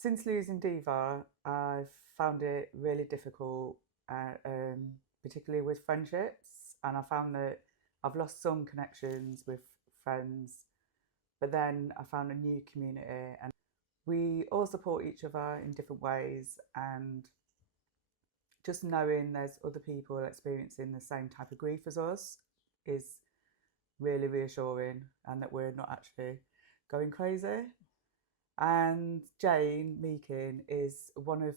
Since losing Diva, I've found it really difficult, particularly with friendships. And I found that I've lost some connections with friends, but then I found a new community, and we all support each other in different ways. And just knowing there's other people experiencing the same type of grief as us is really reassuring, and that we're not actually going crazy. And Jane Meakin is one of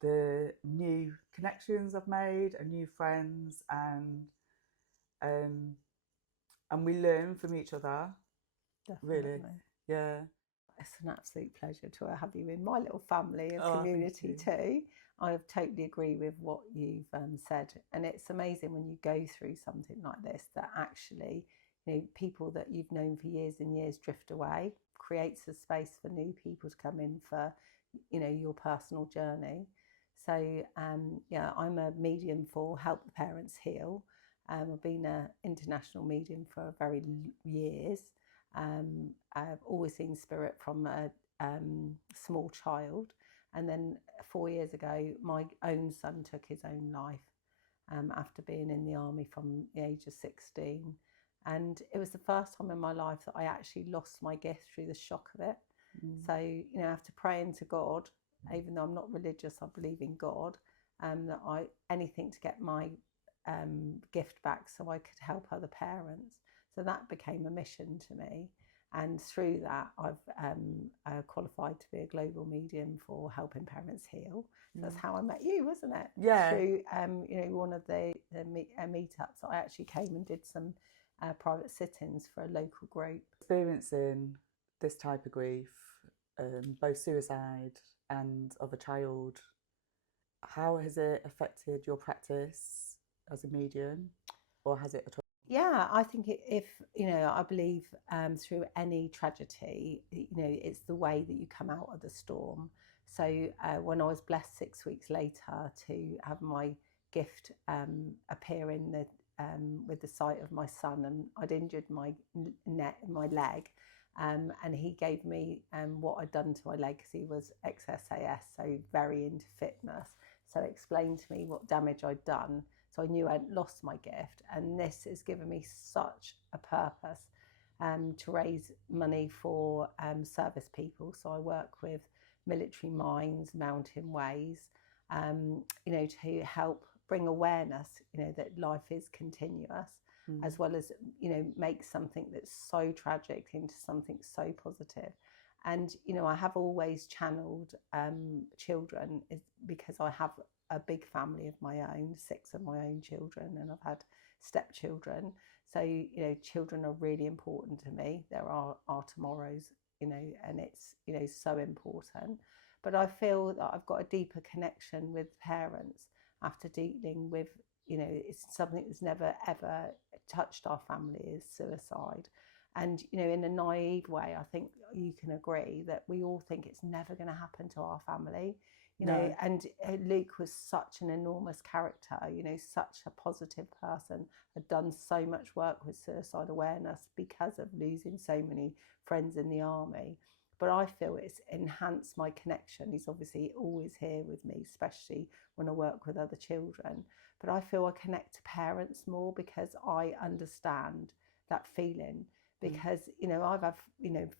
the new connections I've made and new friends, um, and we learn from each other. Definitely. Really, yeah. It's an absolute pleasure to have you in my little family and Oh, community too. I totally agree with what you've said, and it's amazing when you go through something like this that actually, people that you've known for years and years drift away, creates a space for new people to come in for, your personal journey. So yeah, I'm a medium for Help the Parents Heal. I've been an international medium for very years. I've always seen spirit from a small child. And then 4 years ago, my own son took his own life after being in the army from the age of 16. And it was the first time in my life that I actually lost my gift through the shock of it. So, after praying to God, even though I'm not religious, I believe in God, that anything to get my gift back so I could help other parents. So that became a mission to me. And through that, I've qualified to be a global medium for helping parents heal. So that's how I met you, wasn't it? Yeah. Through one of the meetups, I actually came and did some private sit-ins for a local group. Experiencing this type of grief, both suicide and of a child, how has it affected your practice as a medium, or has it at all? Yeah, I think if I believe through any tragedy, it's the way that you come out of the storm. So when I was blessed 6 weeks later to have my gift appear in the with the sight of my son, and I'd injured my leg, and he gave me what I'd done to my leg because he was ex-SAS, so very into fitness. So explained to me what damage I'd done. So I knew I'd lost my gift, and this has given me such a purpose to raise money for service people. So I work with military mines, mountain ways, to help bring awareness, that life is continuous, as well as, make something that's so tragic into something so positive. And, I have always channeled children because I have a big family of my own, 6 of my own children, and I've had stepchildren. So, children are really important to me. There are our tomorrows, and it's, so important. But I feel that I've got a deeper connection with parents after dealing with, it's something that's never, ever touched our family is suicide. And, in a naive way, I think you can agree that we all think it's never going to happen to our family. And Luke was such an enormous character, such a positive person, had done so much work with suicide awareness because of losing so many friends in the army. But I feel it's enhanced my connection. He's obviously always here with me, especially when I work with other children. But I feel I connect to parents more because I understand that feeling. Because, I've had,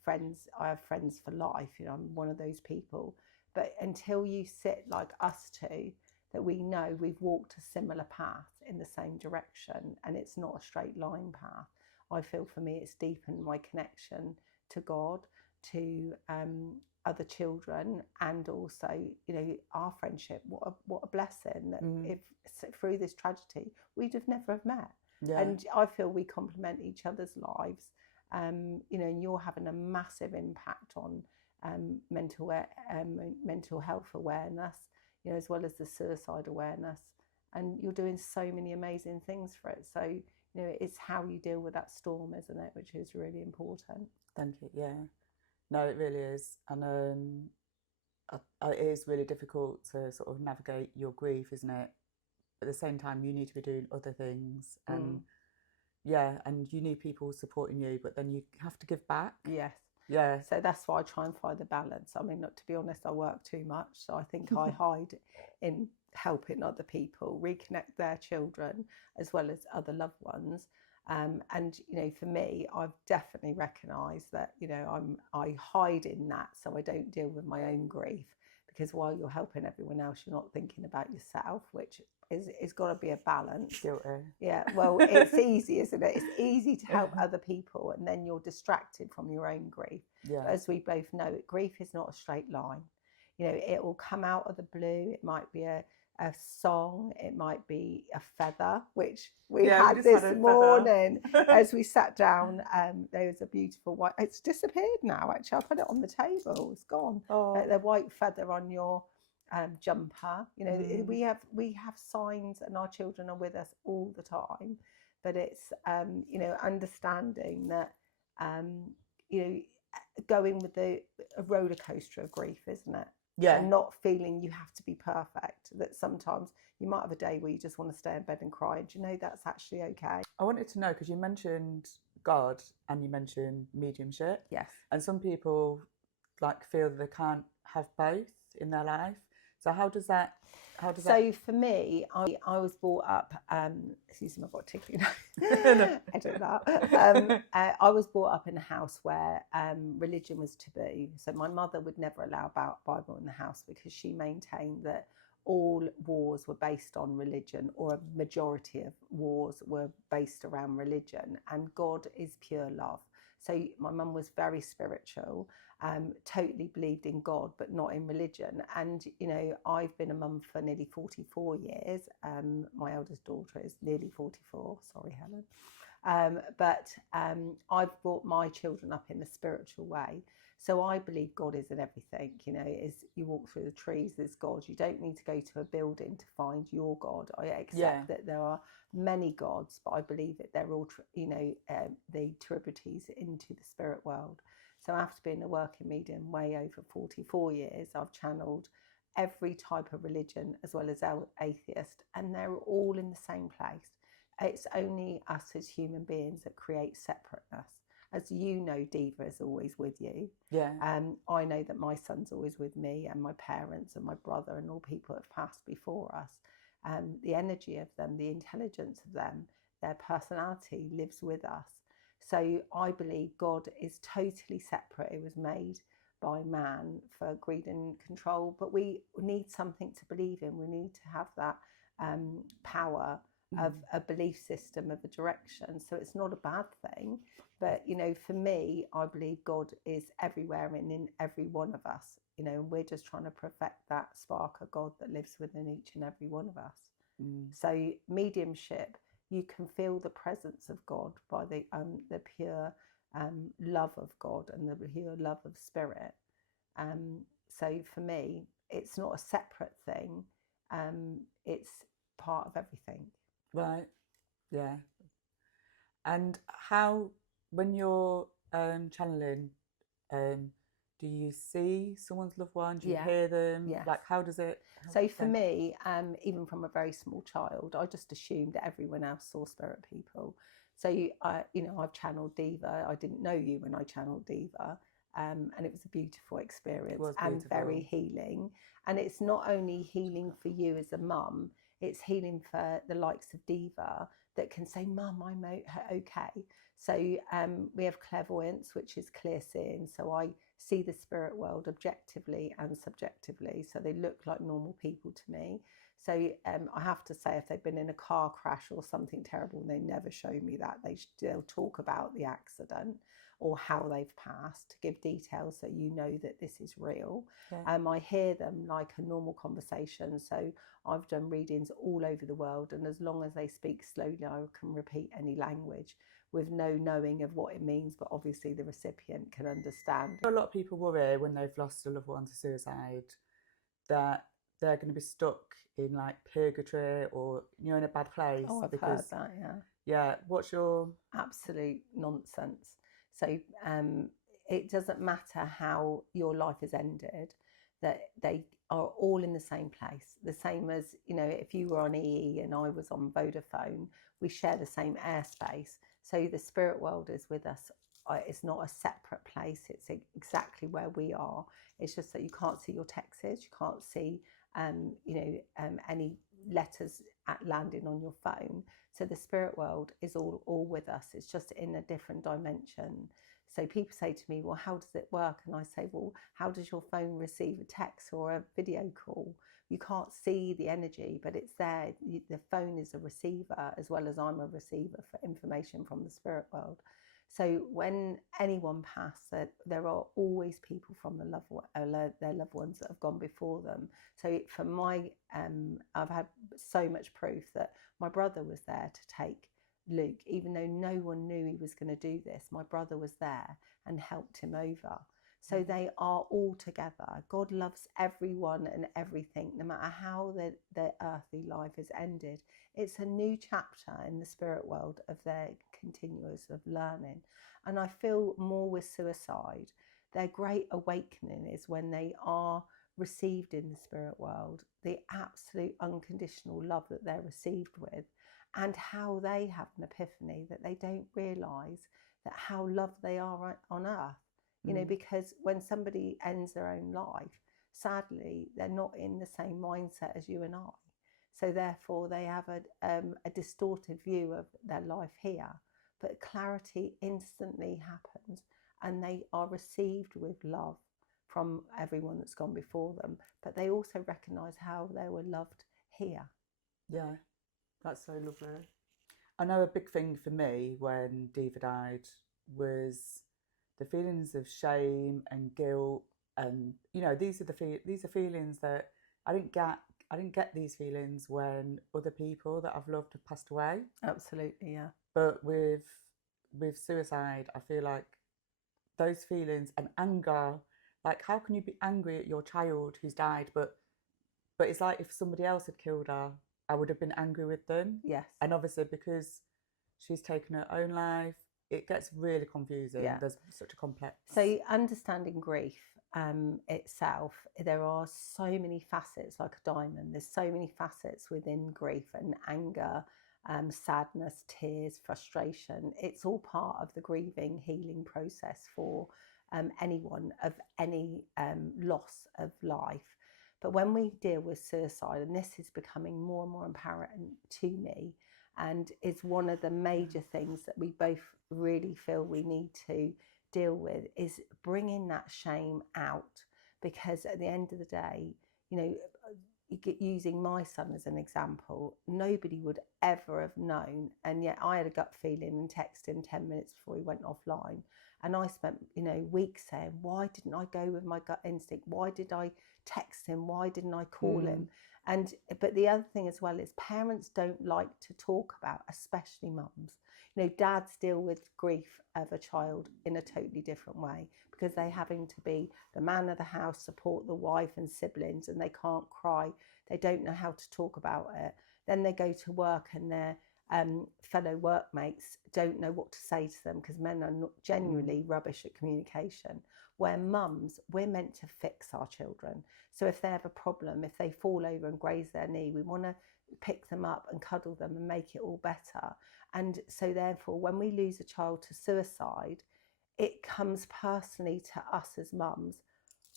friends, I have friends for life, I'm one of those people. But until you sit like us two, that we know we've walked a similar path in the same direction and it's not a straight line path, I feel for me it's deepened my connection to God, to other children, and also, our friendship. What a blessing that if through this tragedy we'd have never have met. Yeah. And I feel we complement each other's lives. And you're having a massive impact on mental health awareness, as well as the suicide awareness, and you're doing so many amazing things for it. So it's how you deal with that storm, isn't it, which is really important. Thank you. Yeah, no, it really is. And it is really difficult to sort of navigate your grief, isn't it? At the same time, you need to be doing other things, and and you need people supporting you, but then you have to give back. Yes. Yeah. So that's why I try and find the balance. I mean, to be honest, I work too much, so I think I hide in helping other people reconnect their children as well as other loved ones. And for me, I've definitely recognised that I hide in that, so I don't deal with my own grief, because while you're helping everyone else, you're not thinking about yourself, which is got to be a balance. Guilty. Yeah, well, it's easy, isn't it? It's easy to help other people, and then you're distracted from your own grief. Yeah. But as we both know, grief is not a straight line. It will come out of the blue. It might be a song, it might be a feather, which we had this morning as we sat down. There was a beautiful white, it's disappeared now actually, I put it on the table, it's gone. The white feather on your jumper. We have signs, and our children are with us all the time, but it's understanding that going with a roller coaster of grief, isn't it? Yeah. So not feeling you have to be perfect, that sometimes you might have a day where you just want to stay in bed and cry, and that's actually okay. I wanted to know, because you mentioned God and you mentioned mediumship. Yes. And some people feel that they can't have both in their life. So how does that for me, I was brought up, excuse me, I've got a tickly nose. Edit that. I was brought up in a house where religion was taboo. So my mother would never allow Bible in the house, because she maintained that all wars were based on religion, or a majority of wars were based around religion, and God is pure love. So my mum was very spiritual, totally believed in God, but not in religion. And, I've been a mum for nearly 44 years. My eldest daughter is nearly 44. Sorry, Helen. But I've brought my children up in the spiritual way. So I believe God is in everything. You walk through the trees, there's God. You don't need to go to a building to find your God. I accept that there are many gods, but I believe that they're all, the tributaries into the spirit world. So after being a working medium way over 44 years, I've channeled every type of religion as well as atheist, and they're all in the same place. It's only us as human beings that create separateness. As you know, Diva is always with you. Yeah. I know that my son's always with me, and my parents and my brother and all people have passed before us. The energy of them, the intelligence of them, their personality lives with us. So I believe God is totally separate. It was made by man for greed and control, but we need something to believe in. We need to have that power of a belief system, of a direction. So it's not a bad thing, but for me, I believe God is everywhere and in every one of us, and we're just trying to perfect that spark of God that lives within each and every one of us. So mediumship, you can feel the presence of God by the pure love of God and the pure love of spirit. So for me, it's not a separate thing. It's part of everything. Right. Yeah. And how, when you're channeling, do you see someone's loved one? Do you hear them? Yes. How does it? So for me, even from a very small child, I just assumed that everyone else saw spirit people. So I've channeled Diva. I didn't know you when I channeled Diva, and it was a beautiful experience and very healing. And it's not only healing for you as a mum; it's healing for the likes of Diva that can say, "Mum, I'm okay." So we have clairvoyance, which is clear seeing. So I see the spirit world objectively and subjectively. So they look like normal people to me. So I have to say, if they've been in a car crash or something terrible, and they never show me that, they'll talk about the accident or how they've passed, to give details so you know that this is real. Yeah. I hear them like a normal conversation. So I've done readings all over the world, and as long as they speak slowly, I can repeat any language with no knowing of what it means, but obviously the recipient can understand. A lot of people worry when they've lost a loved one to suicide that they're going to be stuck in purgatory or in a bad place. Oh, I've heard that. Yeah. What's your absolute nonsense? So it doesn't matter how your life has ended, that they are all in the same place. The same as, if you were on EE and I was on Vodafone, we share the same airspace. So the spirit world is with us it's not a separate place. It's exactly where we are. It's just that you can't see your texts, you can't see any letters landing on your phone. So the spirit world is all with us. It's just in a different dimension. So people say to me, well, how does it work? And I say, well, how does your phone receive a text or a video call? You can't see the energy, but it's there. The phone is a receiver as well as I'm a receiver for information from the spirit world. So when anyone passes, there are always people from their loved ones that have gone before them. So for I've had so much proof that my brother was there to take Luke, even though no one knew he was going to do this. My brother was there and helped him over. So they are all together. God loves everyone and everything, no matter how their earthly life has ended. It's a new chapter in the spirit world of their continuous of learning. And I feel more with suicide. Their great awakening is when they are received in the spirit world, the absolute unconditional love that they're received with, and how they have an epiphany that they don't realise that how loved they are on earth. You know, because when somebody ends their own life, sadly, they're not in the same mindset as you and I. So therefore, they have a distorted view of their life here. But clarity instantly happens, and they are received with love from everyone that's gone before them. But they also recognise how they were loved here. Yeah, that's so lovely. I know a big thing for me when Diva died was the feelings of shame and guilt, and these are feelings that I didn't get these feelings when other people that I've loved have passed away. Absolutely, yeah. But with suicide, I feel like those feelings and anger, like how can you be angry at your child who's died, but it's like if somebody else had killed her, I would have been angry with them. Yes. And obviously because she's taken her own life, it gets really confusing. Yeah. There's such a complex... So understanding grief itself, there are so many facets, like a diamond. There's so many facets within grief and anger, sadness, tears, frustration. It's all part of the grieving, healing process for anyone of any loss of life. But when we deal with suicide, and this is becoming more and more apparent to me, and is one of the major things that we both really feel we need to deal with, is bringing that shame out. Because at the end of the day, using my son as an example, nobody would ever have known, and yet I had a gut feeling and texted him 10 minutes before he went offline, and I spent weeks saying, why didn't I go with my gut instinct? Why did I text him? Why didn't I call him? But the other thing as well is parents don't like to talk about, especially mums. Dads deal with grief of a child in a totally different way, because they're having to be the man of the house, support the wife and siblings, and they can't cry. They don't know how to talk about it. Then they go to work and their fellow workmates don't know what to say to them, because men are not genuinely rubbish at communication. Where mums, we're meant to fix our children. So if they have a problem, if they fall over and graze their knee, we want to pick them up and cuddle them and make it all better. And so therefore, when we lose a child to suicide, it comes personally to us as mums.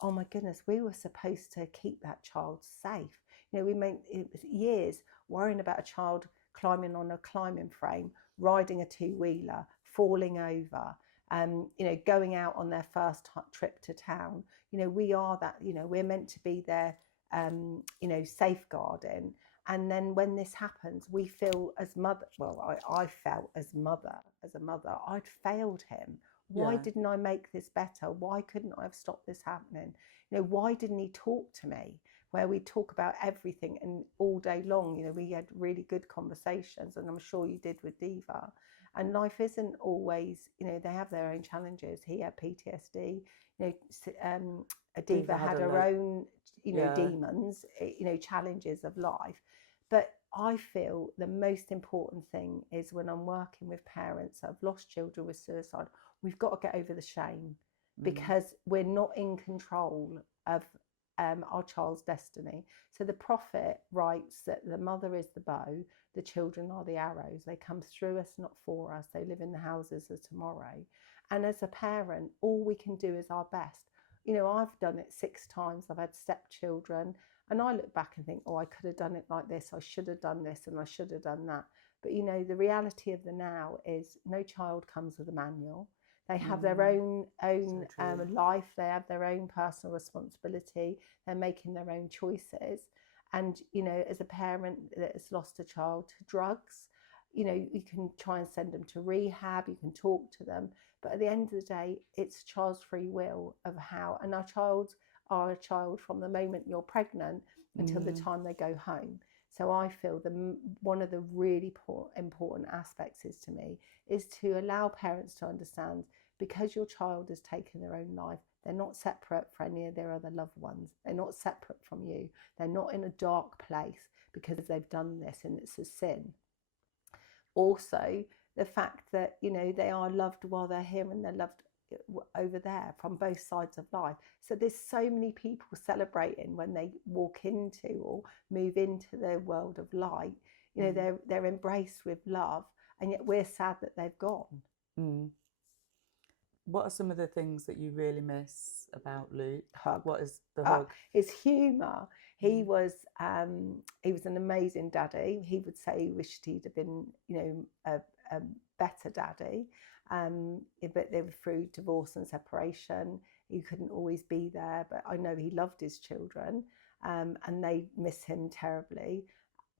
Oh my goodness, we were supposed to keep that child safe. We made years worrying about a child climbing on a climbing frame, riding a two-wheeler, falling over, going out on their first trip to town. We are that, we're meant to be there, safeguarding. And then when this happens, we feel as mother, well, I felt as a mother, I'd failed him. Why didn't I make this better? Why couldn't I have stopped this happening? Why didn't he talk to me? Where we talk about everything and all day long, we had really good conversations, and I'm sure you did with Diva. And life isn't always, they have their own challenges. He had PTSD, Diva had her own, demons, challenges of life. But I feel the most important thing is when I'm working with parents that have lost children with suicide, we've got to get over the shame, because we're not in control of our child's destiny. So the prophet writes that the mother is the bow, the children are the arrows. They come through us, not for us. They live in the houses of tomorrow. And as a parent, all we can do is our best. You know, I've done it 6 times. I've had stepchildren, and I look back and think, oh, I could have done it like this. I should have done this, and I should have done that. But, you know, the reality of the now is no child comes with a manual. They have their own So life. They have their own personal responsibility. They're making their own choices. And, you know, as a parent that has lost a child to drugs, you know, you can try and send them to rehab, you can talk to them. But at the end of the day, it's a child's free will of how, and our child are a child from the moment you're pregnant until the time they go home. So I feel one of the really important aspects is to me is to allow parents to understand, because your child has taken their own life, they're not separate for any of their other loved ones. They're not separate from you. They're not in a dark place because they've done this and it's a sin. Also, the fact that, you know, they are loved while they're here and they're loved over there from both sides of life. So there's so many people celebrating when they walk into or move into the world of light. You know, they're embraced with love, and yet we're sad that they've gone. What are some of the things that you really miss about Luke? Hug. What is the hug? His humour. He was an amazing daddy. He would say he wished he'd have been, you know, a better daddy. But they were through divorce and separation. He couldn't always be there, but I know he loved his children, and they miss him terribly.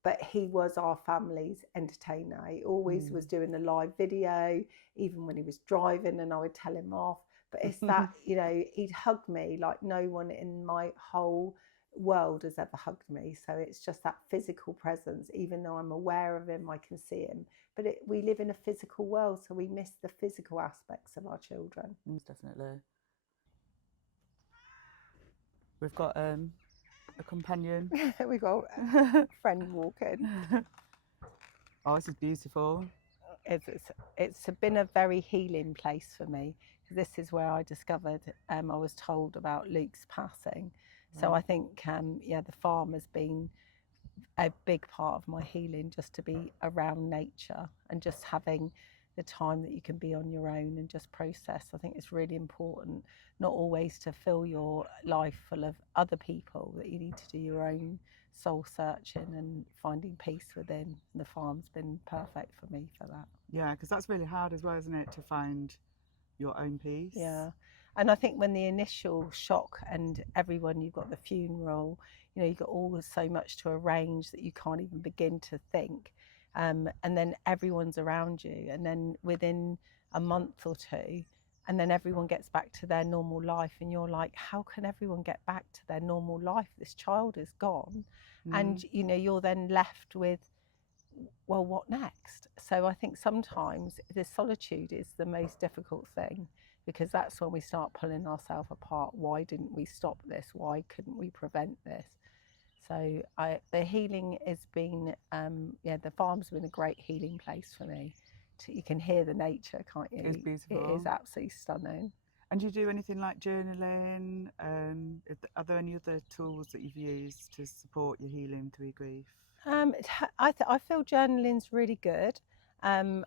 But he was our family's entertainer. He always was doing a live video, even when he was driving, and I would tell him off. But it's that, you know, he'd hug me like no one in my whole world has ever hugged me. So it's just that physical presence. Even though I'm aware of him, I can see him. But we live in a physical world, so we miss the physical aspects of our children. Definitely. We've got a companion. We've got a friend walking. Oh, this is beautiful. It's been a very healing place for me. This is where I discovered, I was told about Luke's passing. So I think, the farm has been a big part of my healing, just to be around nature and just having the time that you can be on your own and just process. I think it's really important, not always to fill your life full of other people, that you need to do your own soul searching and finding peace within. And the farm's been perfect for me for that. Yeah, because that's really hard as well, isn't it, to find your own peace? Yeah. And I think when the initial shock, and everyone, you've got the funeral, you know, you've got so much to arrange that you can't even begin to think. And then everyone's around you, and then within a month or two, and then everyone gets back to their normal life, and you're like, how can everyone get back to their normal life? This child is gone. And, you know, you're then left with, well, what next? So I think sometimes the solitude is the most difficult thing, because that's when we start pulling ourselves apart. Why didn't we stop this? Why couldn't we prevent this? So the healing has been, the farm's been a great healing place for me. You can hear the nature, can't you? It's beautiful. It is absolutely stunning. And do you do anything like journaling? Are there any other tools that you've used to support your healing through grief? I feel journaling's really good. I'm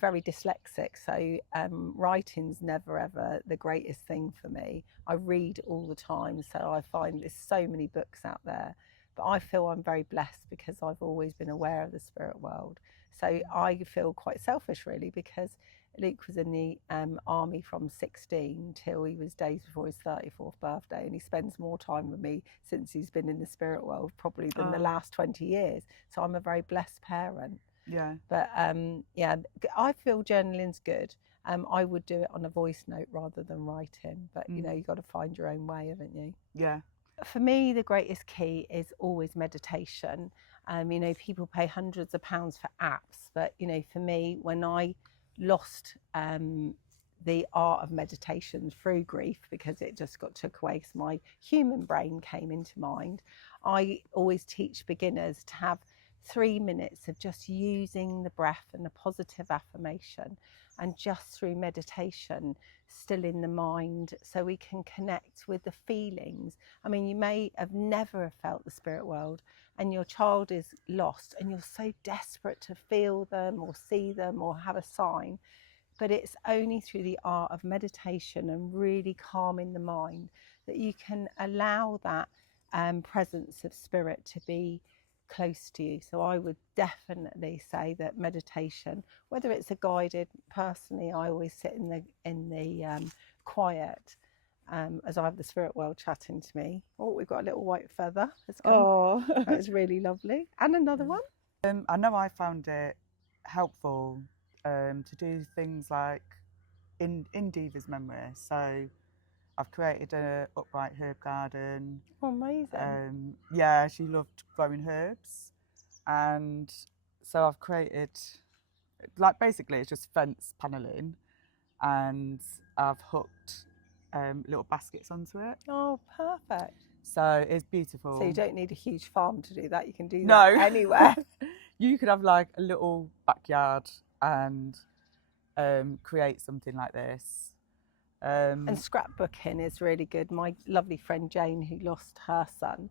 very dyslexic, so writing's never ever the greatest thing for me. I read all the time, so I find there's so many books out there. But I feel I'm very blessed because I've always been aware of the spirit world. So I feel quite selfish, really, because Luke was in the army from 16 till he was days before his 34th birthday, and he spends more time with me since he's been in the spirit world probably than the last 20 years. So I'm a very blessed parent. Yeah. But I feel journaling's good. I would do it on a voice note rather than writing, but you know, you've got to find your own way, haven't you? Yeah. For me, the greatest key is always meditation. You know, people pay hundreds of pounds for apps, but you know, for me, when I lost the art of meditation through grief, because it just took away, because my human brain came into mind, I always teach beginners to have 3 minutes of just using the breath and a positive affirmation, and just through meditation stilling the mind so we can connect with the feelings. I mean, you may have never felt the spirit world, and your child is lost and you're so desperate to feel them or see them or have a sign. but it's only through the art of meditation and really calming the mind that you can allow that presence of spirit to be close to you. So I would definitely say that meditation, whether it's a guided, personally I always sit in the quiet, as I have the spirit world chatting to me. Oh, we've got a little white feather that's come. Oh, That is really lovely. And another one. I know I found it helpful to do things like in Diva's memory. So I've created an upright herb garden. Oh, amazing. Yeah, she loved growing herbs, and so I've created, like, basically it's just fence paneling, and I've hooked little baskets onto it. Oh, perfect. So it's beautiful. So you don't need a huge farm to do that. You can do that No. anywhere. You could have like a little backyard and create something like this. And scrapbooking is really good. My lovely friend Jane, who lost her son,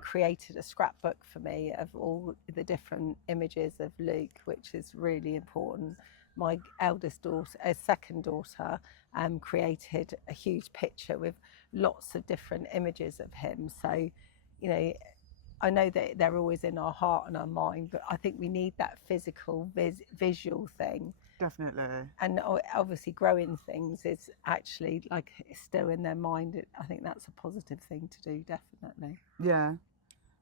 created a scrapbook for me of all the different images of Luke, which is really important. My eldest daughter, second daughter, created a huge picture with lots of different images of him. So, you know, I know that they're always in our heart and our mind, but I think we need that physical, visual thing. Definitely. And obviously growing things is actually like still in their mind. I think that's a positive thing to do, definitely. Yeah.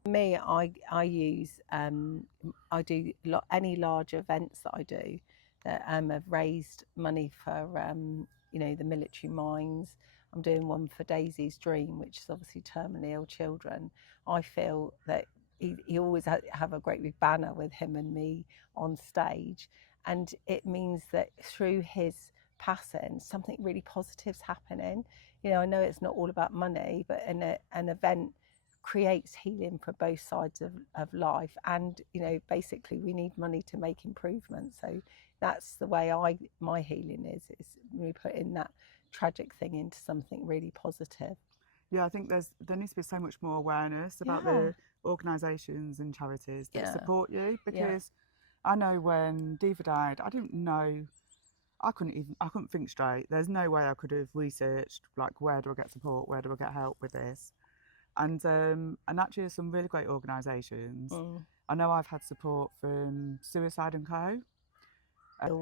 For me, I use, I do any large events that I do that have raised money for, you know, the military mines. I'm doing one for Daisy's Dream, which is obviously terminally ill children. I feel that he always have a great big banner with him and me on stage. And it means that through his passing, something really positive's happening. You know, I know it's not all about money, but an event creates healing for both sides of life. And, you know, basically we need money to make improvements. So that's the way my healing is we put in that tragic thing into something really positive. Yeah, I think there needs to be so much more awareness about the organisations and charities that support you, because I know when Diva died, I didn't know, I couldn't think straight. There's no way I could have researched, like, where do I get support, where do I get help with this? And actually there's some really great organisations. I know I've had support from Suicide and Co,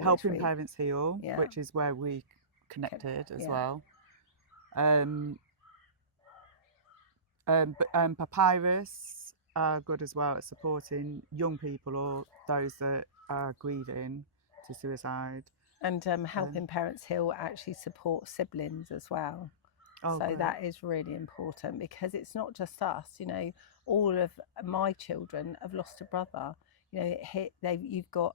Helping Parents Heal, which is where we connected as well. But Papyrus are good as well at supporting young people or those that are grieving to suicide. And Helping Parents Heal actually support siblings as well. So great. that is really important, because it's not just us. You know, all of my children have lost a brother. You know, you've got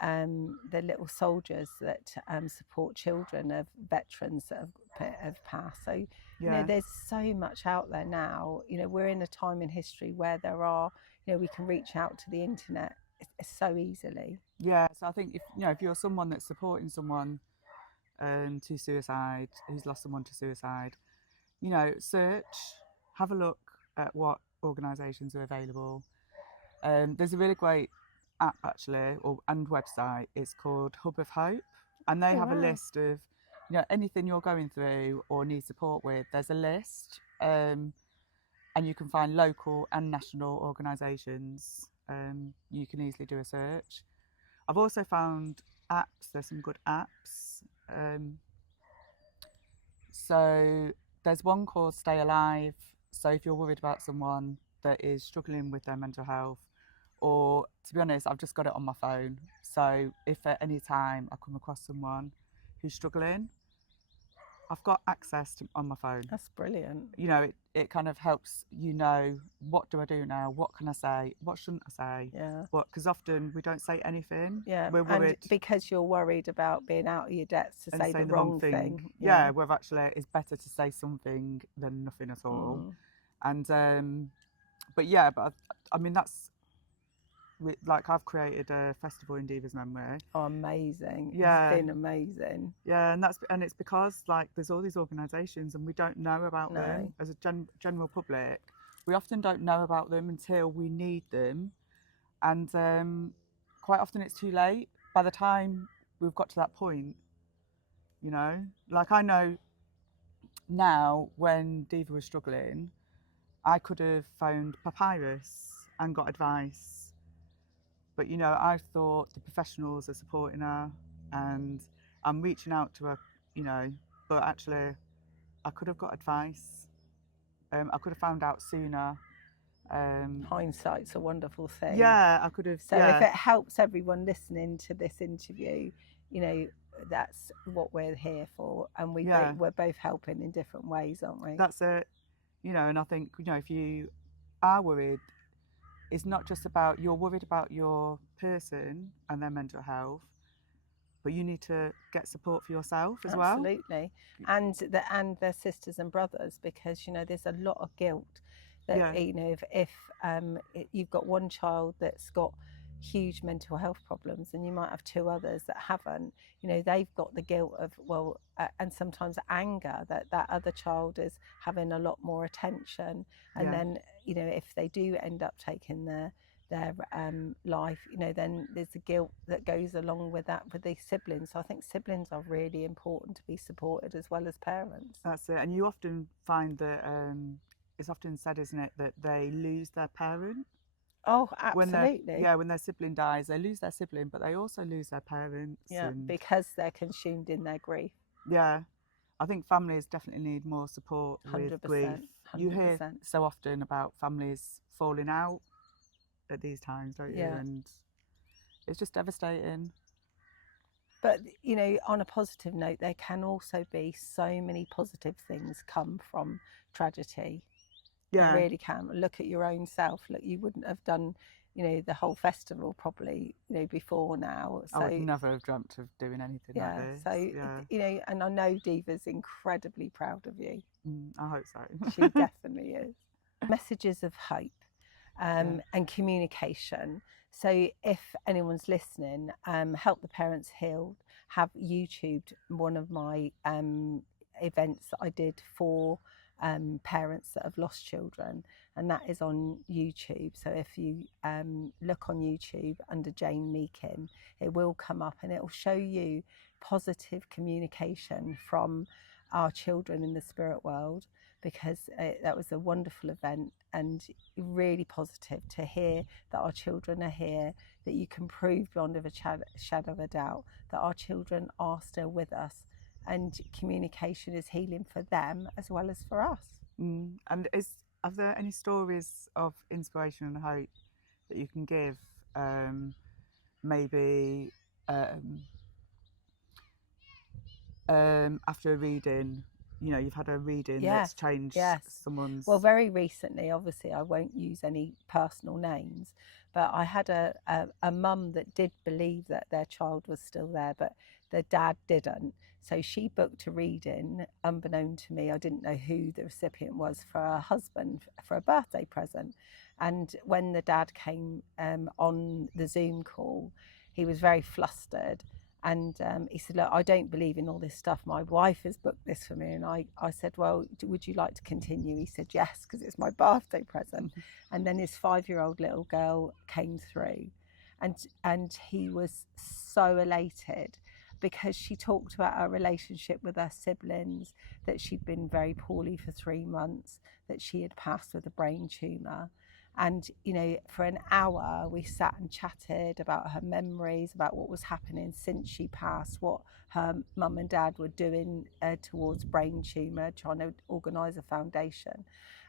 the little soldiers that support children of veterans that have passed. So, you know, there's so much out there now. You know, we're in a time in history where there are, you know, we can reach out to the internet so easily. Yeah, so I think if you're someone that's supporting someone to suicide, who's lost someone to suicide, you know, have a look at what organisations are available. There's a really great app actually, and website. It's called Hub of Hope, and they have a list of, you know, anything you're going through or need support with. There's a list, and you can find local and national organisations. You can easily do a search. I've also found apps. There's some good apps. So there's one called Stay Alive. So if you're worried about someone that is struggling with their mental health, or, to be honest, I've just got it on my phone. So if at any time I come across someone who's struggling, I've got access on my phone. That's brilliant. You know, it kind of helps you know, what do I do now? What can I say? What shouldn't I say? Yeah. Because often we don't say anything. Yeah. We're worried. And because you're worried about being out of your depths to say the wrong thing. Yeah, where actually it's better to say something than nothing at all. And but I mean, that's, like, I've created a festival in Diva's memory. Oh, amazing. Yeah. It's been amazing. Yeah, and it's because, like, there's all these organisations and we don't know about them as a general public. We often don't know about them until we need them, and quite often it's too late. By the time we've got to that point, you know. Like, I know now when Diva was struggling, I could have phoned Papyrus and got advice, but, you know, I thought the professionals are supporting her and I'm reaching out to her, you know, but actually I could have got advice. I could have found out sooner. Hindsight's a wonderful thing. Yeah, I could have. So if it helps everyone listening to this interview, you know, that's what we're here for, and we're both helping in different ways, aren't we? That's it. You know, and I think, you know, if you are worried, it's not just about, you're worried about your person and their mental health, but you need to get support for yourself as well. Absolutely. And their sisters and brothers, because, you know, there's a lot of guilt that, you know, if you've got one child that's got huge mental health problems and you might have two others that haven't, you know, they've got the guilt of, well, and sometimes anger that other child is having a lot more attention. And then, you know, if they do end up taking their life, you know, then there's the guilt that goes along with that with these siblings. So I think siblings are really important to be supported as well as parents. That's it. And you often find that it's often said, isn't it, that they lose their parent. Oh, absolutely. When their sibling dies, they lose their sibling, but they also lose their parents. Yeah, because they're consumed in their grief. Yeah, I think families definitely need more support with 100%, grief. 100%. You hear so often about families falling out at these times, don't you? And it's just devastating. But, you know, on a positive note, there can also be so many positive things come from tragedy. Yeah, it really can. Look at your own self. Look, you wouldn't have done, you know, the whole festival probably, you know, before now. So I would never have dreamt of doing anything like this. So, you know, and I know Diva's incredibly proud of you. I hope so. She definitely is. Messages of hope and communication. So if anyone's listening, Help the Parents Healed have YouTubed one of my events that I did for parents that have lost children, and that is on YouTube. So if you look on YouTube under Jane Meakin, it will come up and it will show you positive communication from our children in the spirit world, because that was a wonderful event and really positive to hear that our children are here, that you can prove beyond a shadow of a doubt that our children are still with us, and communication is healing for them as well as for us. And are there any stories of inspiration and hope that you can give? Maybe after a reading, you know, you've had a reading that's changed someone's... Well, very recently, obviously, I won't use any personal names, but I had a mum that did believe that their child was still there, but the dad didn't. So she booked a reading, unbeknown to me. I didn't know who the recipient was, for her husband for a birthday present. And when the dad came on the Zoom call, he was very flustered. And he said, look, I don't believe in all this stuff. My wife has booked this for me. And I said, well, would you like to continue? He said, yes, because it's my birthday present. And then his 5-year-old little girl came through. And he was so elated, because she talked about her relationship with her siblings, that she'd been very poorly for 3 months, that she had passed with a brain tumour. And, you know, for an hour we sat and chatted about her memories, about what was happening since she passed, what her mum and dad were doing towards brain tumour, trying to organise a foundation.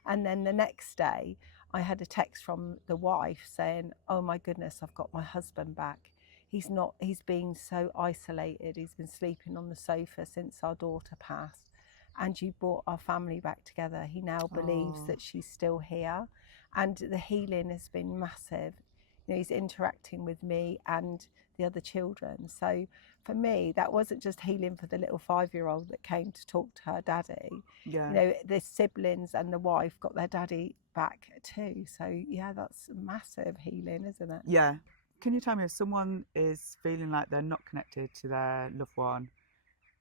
And then the next day I had a text from the wife saying, oh my goodness, I've got my husband back. He's been so isolated. He's been sleeping on the sofa since our daughter passed. And you brought our family back together. He now believes that she's still here. And the healing has been massive. You know, he's interacting with me and the other children. So for me, that wasn't just healing for the little 5-year-old that came to talk to her daddy. You know, the siblings and the wife got their daddy back too. So yeah, that's massive healing, isn't it? Yeah. Can you tell me, if someone is feeling like they're not connected to their loved one,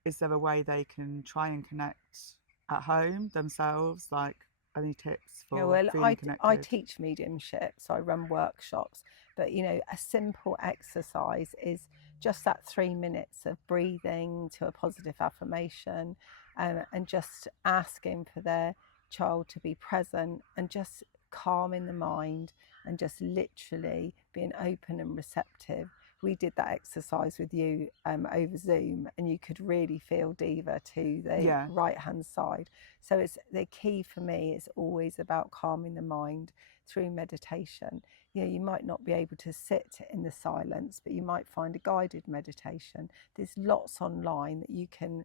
is there a way they can try and connect at home themselves? Like, any tips for feeling connected? I teach mediumship, so I run workshops. But, you know, a simple exercise is just that 3 minutes of breathing to a positive affirmation, and just asking for their child to be present and just calming the mind and just literally being open and receptive. We did that exercise with you over Zoom, and you could really feel Diva to the right hand side. So it's the key for me is always about calming the mind through meditation. You know, you might not be able to sit in the silence, but you might find a guided meditation. There's lots online that you can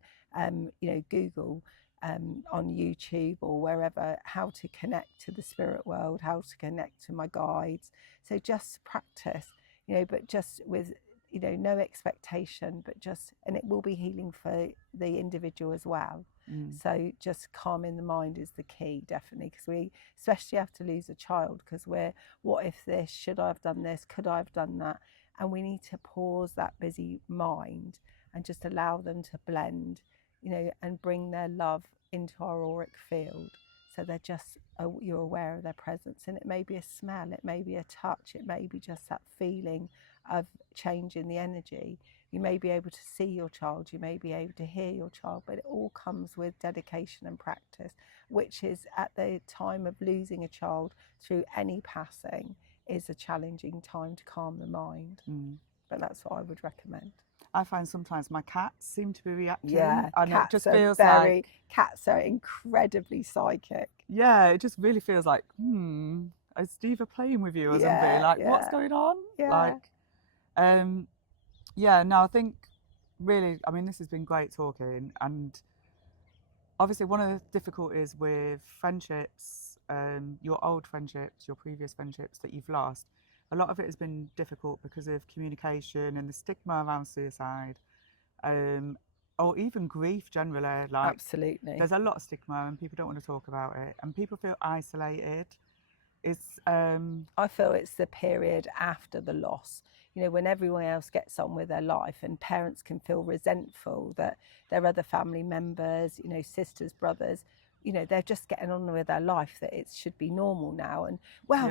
you know, Google on YouTube or wherever, how to connect to the spirit world, how to connect to my guides. So just practice, you know, but just with, you know, no expectation, but just, and it will be healing for the individual as well. So just calming the mind is the key, definitely, because we especially have to lose a child, because we're, what if this, should I have done this, could I have done that? And we need to pause that busy mind and just allow them to blend, you know, and bring their love into our auric field. So they're just, you're aware of their presence, and it may be a smell, it may be a touch, it may be just that feeling of changing the energy. You may be able to see your child, you may be able to hear your child, but it all comes with dedication and practice, which is at the time of losing a child through any passing is a challenging time to calm the mind. But that's what I would recommend. I find sometimes my cats seem to be reacting. Yeah, and cats it just are feels like cats are incredibly psychic. Yeah, it just really feels like, is Diva playing with you or something? Like, what's going on? Like, no, I think really, I mean, this has been great talking, and obviously one of the difficulties with friendships, your old friendships, your previous friendships that you've lost, a lot of it has been difficult because of communication and the stigma around suicide, or even grief generally. Like, absolutely, there's a lot of stigma and people don't want to talk about it, and people feel isolated. It's I feel it's the period after the loss, you know, when everyone else gets on with their life, and parents can feel resentful that their other family members, you know, sisters, brothers, you know, they're just getting on with their life, that it should be normal now. And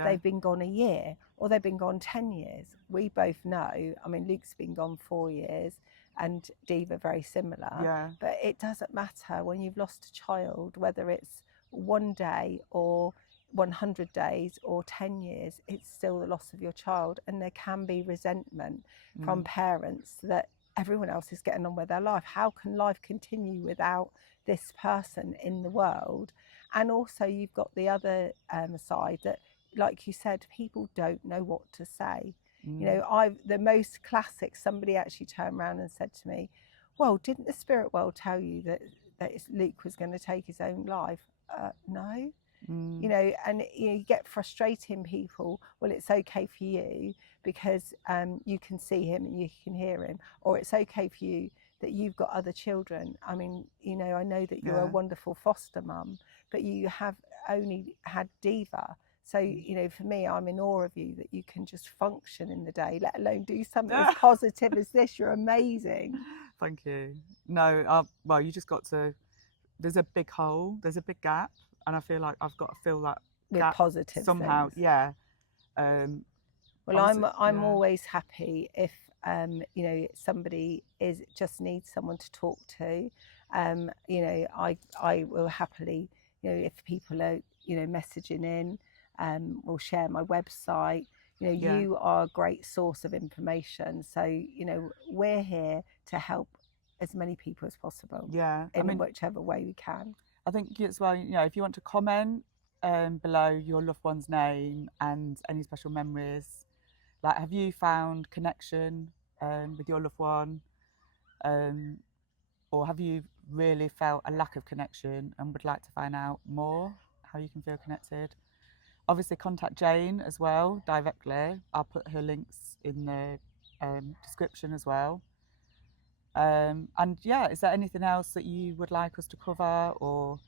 they've been gone a year, or they've been gone 10 years. We both know, I mean, Luke's been gone 4 years and Diva very similar. But it doesn't matter when you've lost a child, whether it's 1 day or 100 days or 10 years, it's still the loss of your child. And there can be resentment from parents that everyone else is getting on with their life. How can life continue without this person in the world? And also you've got the other side that, like you said, people don't know what to say. You know, the most classic, somebody actually turned around and said to me, well, didn't the spirit world tell you that Luke was going to take his own life? No. You know, and you get frustrating people. Well, it's okay for you because you can see him and you can hear him, or it's okay for you that you've got other children. I mean, you know, I know that you're a wonderful foster mum, but you have only had Diva. So, you know, for me, I'm in awe of you that you can just function in the day, let alone do something as positive as this. You're amazing. Thank you. No, well, you just got to, there's a big hole, there's a big gap, and I feel like I've got to fill that with gap positive somehow. things. Well, I'm always happy if you know, somebody just needs someone to talk to. You know, I will happily, you know, if people are, you know, messaging in, will share my website. You know, you are a great source of information. So, you know, we're here to help as many people as possible. In whichever way we can. I think as well, you know, if you want to comment below your loved one's name and any special memories, like, have you found connection with your loved one, or have you really felt a lack of connection and would like to find out more how you can feel connected? Obviously contact Jane as well directly. I'll put her links in the description as well. And yeah, is there anything else that you would like us to cover or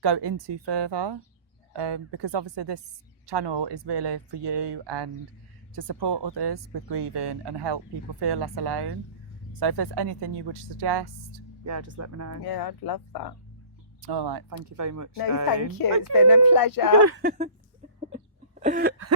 go into further? Because obviously this channel is really for you and to support others with grieving and help people feel less alone. So if there's anything you would suggest, just let me know. Yeah, I'd love that. All right, thank you very much. No, Jane. thank you. It's been a pleasure.